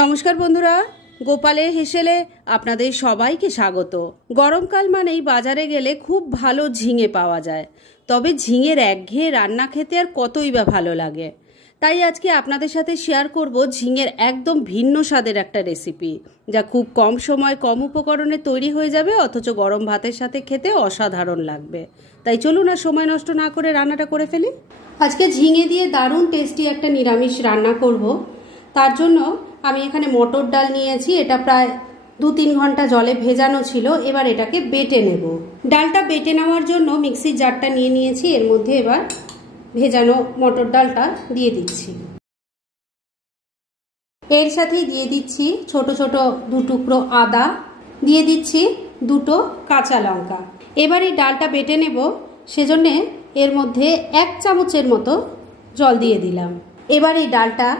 নমস্কার বন্ধুরা, গোপালের হেসেলে আপনাদের সবাইকে স্বাগত। গরমকাল মানেই বাজারে গেলে খুব ভালো ঝিঙে পাওয়া যায়, তবে ঝিঙের একঘেয়ে রান্না খেতে আর কতই বা ভালো লাগে। তাই আজকে আপনাদের সাথে শেয়ার করব ঝিঙের একদম ভিন্ন স্বাদের একটা রেসিপি, যা খুব কম সময় কম উপকরণে তৈরি হয়ে যাবে, অথচ গরম ভাতের সাথে খেতে অসাধারণ লাগবে। তাই চলুন আর সময় নষ্ট না করে রান্নাটা করে ফেলি। আজকে ঝিঙে দিয়ে দারুণ টেস্টি একটা নিরামিষ রান্না করব। তার জন্য আমি এখানে মটর ডাল নিয়েছি, এটা প্রায় 2-3 ঘন্টা জলে ভেজানো ছিল। এবার এটাকে বেটে নেব। ডালটা বেটে নেওয়ার জন্য মিক্সির জারটা নিয়ে নিয়েছি, এর মধ্যে এবার ভেজানো মটর ডালটা দিয়ে দিচ্ছি। এর সাথেই দিয়ে দিচ্ছি ছোট ছোট 2 টুকরো আদা, দিয়ে দিচ্ছি 2টো কাঁচা লঙ্কা। এবার এই ডালটা বেটে নেব, সেজন্য এর মধ্যে 1 চামচের মতো জল দিয়ে দিলাম। এবার এই ডালটা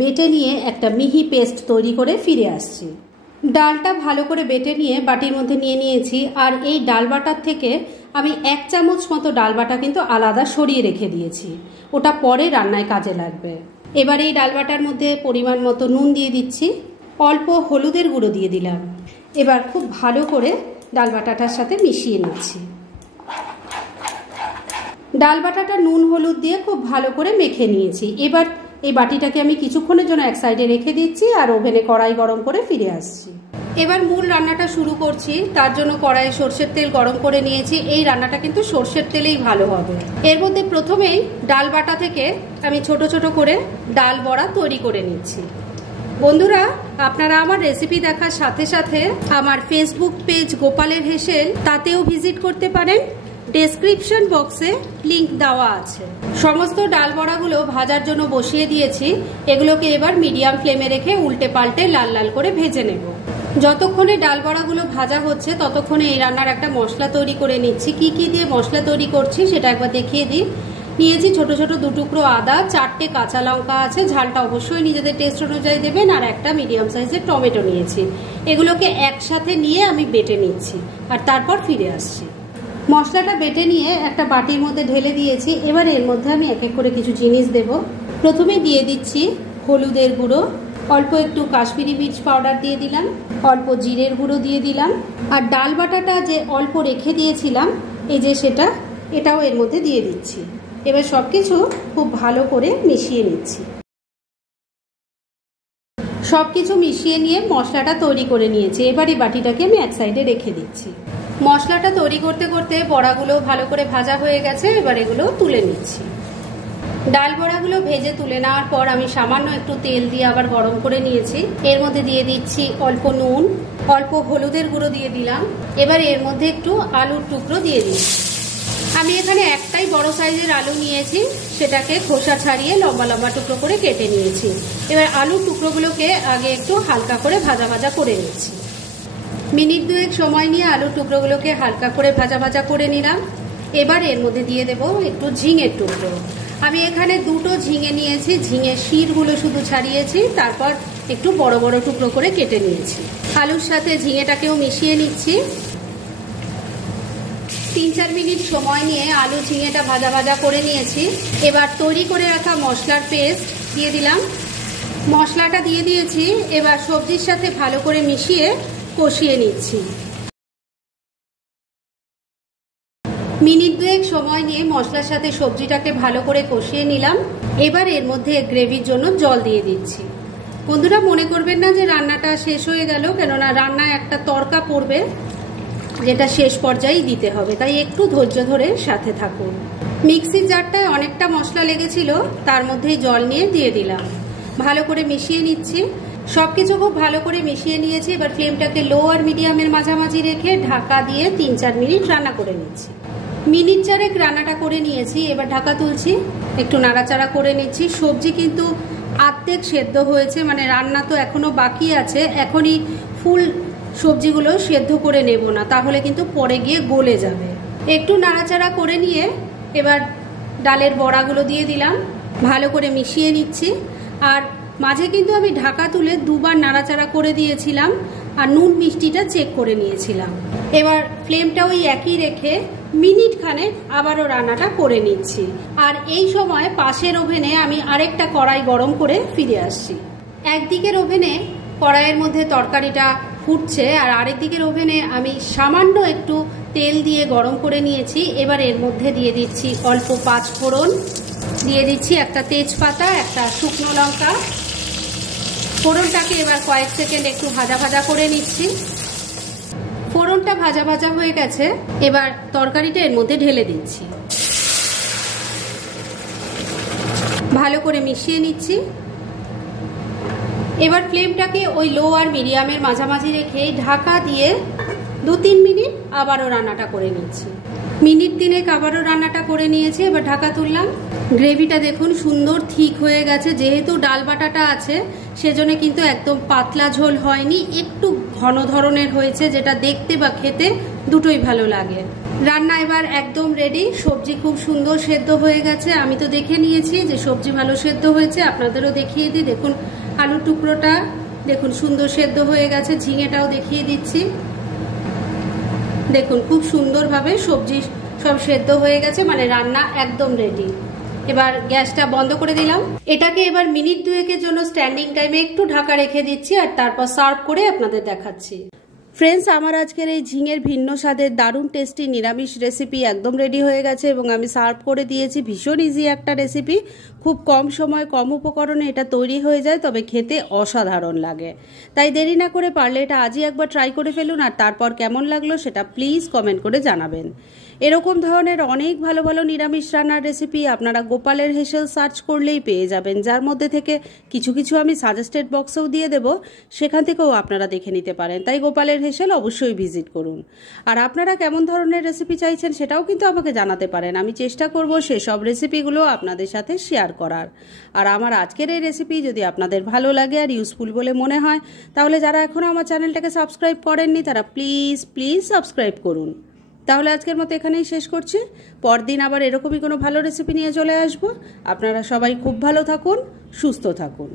বেটে নিয়ে একটা মিহি পেস্ট তৈরি করে ফিরে আসছি। ডালটা ভালো করে বেটে নিয়ে বাটির মধ্যে নিয়ে নিয়েছি, আর এই ডাল বাটার থেকে আমি 1 চামচ মতো ডাল বাটা কিন্তু আলাদা সরিয়ে রেখে দিয়েছি, ওটা পরে রান্নায় কাজে লাগবে। এবার এই ডাল বাটার মধ্যে পরিমাণ মতো নুন দিয়ে দিচ্ছি, অল্প হলুদের গুঁড়ো দিয়ে দিলাম। এবার খুব ভালো করে ডাল বাটাটার সাথে মিশিয়ে নিচ্ছি। ডাল বাটাটা নুন হলুদ দিয়ে খুব ভালো করে মেখে নিয়েছি। এবার এই বাটিটাকে আমি কিছুক্ষণের জন্য এক সাইডে রেখে দিচ্ছি, আর ওভেনে কড়াই গরম করে ফিরে আসছি। এবার মূল রান্নাটা শুরু করছি। তার জন্য কড়াইয়ে সর্ষের তেল গরম করে নিয়েছি। এই রান্নাটা কিন্তু সর্ষের তেলেই ভালো হবে। এর মধ্যে প্রথমেই ডাল বাটা থেকে আমি ছোট ছোট করে ডাল বড়া তৈরি করে নিচ্ছি। বন্ধুরা, আপনারা আমার রেসিপি দেখার সাথে সাথে আমার ফেসবুক পেজ গোপালের হেসেল, তাতেও ভিজিট করতে পারেন। ডেসক্রিপশন বক্সে লিংক দেওয়া আছে। সমস্ত ডাল বড়াগুলো ভাজার জন্য বসিয়ে দিয়েছি। এগুলোকে এবার মিডিয়াম ফ্লেমে রেখে উল্টে পাল্টে লাল লাল করে ভেজে নেব। যতক্ষণে ডাল বড়াগুলো ভাজা হচ্ছে ততক্ষণে এই রান্নার একটা মশলা তৈরি করে নিচ্ছি। কি কি দিয়ে মশলা তৈরি করছি সেটা একবার দেখিয়ে দিই। নিয়েছি ছোট ছোট 2 টুকরো আদা, 4টে কাঁচা লঙ্কা আছে, ঝালটা অবশ্যই নিজেদের টেস্ট অনুযায়ী দেবেন, আর একটা মিডিয়াম সাইজের টমেটো নিয়েছি। এগুলোকে একসাথে নিয়ে আমি বেটে নিচ্ছি, আর তারপর ফিরে আসছি। মশলাটা বেটে নিয়ে একটা বাটির মধ্যে ঢেলে দিয়েছি। এবার এর মধ্যে আমি এক এক করে কিছু জিনিস দেব। প্রথমে দিয়ে দিচ্ছি হলুদের গুঁড়ো, অল্প একটু কাশ্মীরি মির্চ পাউডার দিয়ে দিলাম, অল্প জিরের গুঁড়ো দিয়ে দিলাম, আর ডাল বাটাটা যে অল্প রেখে দিয়েছিলাম এই যে এটাও এর মধ্যে দিয়ে দিচ্ছি। এবার সবকিছু খুব ভালো করে মিশিয়ে নিচ্ছি। সবকিছু মিশিয়ে নিয়ে মশলাটা তৈরি করে নিয়েছি। এবার এই বাটিটাকে আমি এক সাইডে রেখে দিচ্ছি। মশলাটা তৈরি করতে করতে বড়াগুলো ভালো করে ভাজা হয়ে গেছে। এবার এগুলো তুলে নিচ্ছি। ডাল বড়াগুলো ভেজে তুলে নেওয়ার পর আমি সামান্য একটু তেল দিয়ে আবার গরম করে নিয়েছি। এর মধ্যে দিয়ে দিচ্ছি অল্প নুন, অল্প হলুদের গুঁড়ো দিয়ে দিলাম। এবার এর মধ্যে একটু আলুর টুকরো দিয়ে দিচ্ছি। আমি এখানে একটাই বড় সাইজের আলু নিয়েছি, সেটাকে খোসা ছাড়িয়ে লম্বা লম্বা টুকরো করে কেটে নিয়েছি। এবার আলুর টুকরোগুলোকে আগে একটু হালকা করে ভাজা ভাজা করে নিচ্ছি। মিনিট 2 সময় নিয়ে আলুর টুকরোগুলোকে হালকা করে ভাজা ভাজা করে নিলাম। এবার এর মধ্যে দিয়ে দেব একটু ঝিঙের টুকরো। আমি এখানে 2টো ঝিঙে নিয়েছি, ঝিঙের শিরগুলো শুধু ছাড়িয়েছি, তারপর একটু বড় বড় টুকরো করে কেটে নিয়েছি। আলুর সাথে ঝিঙেটাকেও মিশিয়ে নিচ্ছি। 3-4 মিনিট সময় নিয়ে আলু ঝিঙেটা ভাজা ভাজা করে নিয়েছি। এবার তৈরি করে রাখা মশলার পেস্ট দিয়ে দিলাম। মশলাটা দিয়ে দিয়েছি। এবার সবজির সাথে ভালো করে মিশিয়ে কষিয়ে নিচ্ছি। মিনিট 2 সময় নিয়ে মশলার সাথে সবজিটাকে ভালো করে কষিয়ে নিলাম। এবার এর মধ্যে গ্রেভির জন্য জল দিয়ে দিচ্ছি। বন্ধুরা, মনে করবেন না যে রান্নাটা শেষ হয়ে গেল, কেননা রান্নায় একটা তড়কা পড়বে, যেটা শেষ পর্যায়েই দিতে হবে, তাই একটু ধৈর্য ধরে সাথে থাকুন। মিক্সির জারটায় অনেকটা মশলা লেগেছিল, তার মধ্যেই জল নিয়ে দিয়ে দিলাম। ভালো করে মিশিয়ে নিচ্ছি। সবকিছু খুব ভালো করে মিশিয়ে নিয়েছি। এবার ফ্লেমটাকে লো আর মিডিয়ামের মাঝামাঝি রেখে ঢাকা দিয়ে 3-4 মিনিট রান্না করে নিচ্ছি। মিনিট 4 রান্নাটা করে নিয়েছি। এবার ঢাকা তুলছি, একটু নাড়াচাড়া করে নিচ্ছি। সবজি কিন্তু আর্ধেক সেদ্ধ হয়েছে, মানে রান্না তো এখনো বাকি আছে। এখনই ফুল সবজিগুলো সেদ্ধ করে নেব না, তাহলে কিন্তু পরে গিয়ে গলে যাবে। একটু নাড়াচাড়া করে নিয়ে এবার ডালের বড়াগুলো দিয়ে দিলাম, ভালো করে মিশিয়ে নিচ্ছি। আর মাঝে কিন্তু আমি ঢাকা তুলে 2বার নাড়াচাড়া করে দিয়েছিলাম, আর নুন মিষ্টিটা চেক করে নিয়েছিলাম। এবার ফ্লেমটা ওই একই রেখে মিনিট খানেক আবারও রান্নাটা করে নিচ্ছি। আর এই সময় পাশের ওভেনে আমি আরেকটা কড়াই গরম করে ফিরে আসছি। একদিকের ওভেনে কড়াইয়ের মধ্যে তরকারিটা ফুটছে আর আরেক দিকের ওভেনে আমি সামান্য একটু তেল দিয়ে গরম করে নিয়েছি। এবার এর মধ্যে দিয়ে দিচ্ছি অল্প 5 ফোড়ন, দিয়ে দিচ্ছি একটা তেজপাতা, একটা শুকনো লঙ্কা। ফোড়নটাকে এবার কয়েক সেকেন্ড একটু ভাজা ভাজা করে নিচ্ছি। ফোড়নটা ভাজা ভাজা হয়ে গেছে, এবার তরকারিটা এর মধ্যে ঢেলে দিচ্ছি, ভালো করে মিশিয়ে নিচ্ছি। এবার ফ্লেমটাকে ওই লো আর মিডিয়ামের মাঝামাঝি রেখে ঢাকা দিয়ে 2-3 মিনিট আবারও রান্নাটা করে নিচ্ছি। মিনিট 3 আবারও রান্নাটা করে নিয়েছি। এবার ঢাকা তুললাম। গ্রেভিটা দেখুন সুন্দর ঠিক হয়ে গেছে। যেহেতু ডাল বাটাটা আছে সেজন্য কিন্তু একদম পাতলা ঝোল হয়নি, একটু ঘন ধরনের হয়েছে, যেটা দেখতে বা খেতে দুটোই ভালো লাগে। রান্না এবার একদম রেডি। সবজি খুব সুন্দর সেদ্ধ হয়ে গেছে। আমি তো দেখে নিয়েছি যে সবজি ভালো সেদ্ধ হয়েছে, আপনাদেরও দেখিয়ে দিই। দেখুন আলুর টুকরোটা দেখুন সুন্দর সেদ্ধ হয়ে গেছে। ঝিঙেটাও দেখিয়ে দিচ্ছি। দেখুন খুব সুন্দরভাবে সবজি সব সেদ্ধ হয়ে গেছে, মানে রান্না একদম রেডি। এবার গ্যাসটা বন্ধ করে দিলাম। এটাকে এবার মিনিট 2-এর জন্য স্ট্যান্ডিং টাইমে একটু ঢাকা রেখে দিচ্ছি আর তারপর সার্ভ করে আপনাদের দেখাচ্ছি। ফ্রেন্ডস, আমার আজকের এই ঝিঙের ভিন্ন স্বাদের দারুণ টেস্টি নিরামিষ রেসিপি একদম রেডি হয়ে গেছে এবং আমি সার্ভ করে দিয়েছি। ভীষণ ইজি একটা রেসিপি, খুব কম সময় কম উপকরণে এটা তৈরি হয়ে যায়, তবে খেতে অসাধারণ লাগে। তাই দেরি না করে পারলে এটা আজই একবার ট্রাই করে ফেলুন আর তারপর কেমন লাগলো সেটা প্লিজ কমেন্ট করে জানাবেন। এরকম ধরনের অনেক ভালো ভালো নিরামিষ রান্নার রেসিপি আপনারা গোপালের হেসেল সার্চ করলেই পেয়ে যাবেন, যার মধ্যে থেকে কিছু কিছু আমি সাজেস্টেড বক্সেও দিয়ে দেব, সেখান থেকেও আপনারা দেখে নিতে পারেন। তাই গোপালের হেসেল অবশ্যই ভিজিট করুন। আর আপনারা কেমন ধরনের রেসিপি চাইছেন সেটাও কিন্তু আমাকে জানাতে পারেন। আমি চেষ্টা করব সেসব রেসিপিগুলো আপনাদের সাথে শেয়ার করার। আর আমার আজকের এই রেসিপি যদি আপনাদের ভালো লাগে আর ইউজফুল বলে মনে হয়, তাহলে যারা এখনও আমার চ্যানেলটাকে সাবস্ক্রাইব করেননি তারা প্লিজ সাবস্ক্রাইব করুন। তাহলে আজকের মতো এখানেই শেষ করছি। পরদিন আবার এরকমই কোনো ভালো রেসিপি নিয়ে চলে আসবো। আপনারা সবাই খুব ভালো থাকুন, সুস্থ থাকুন।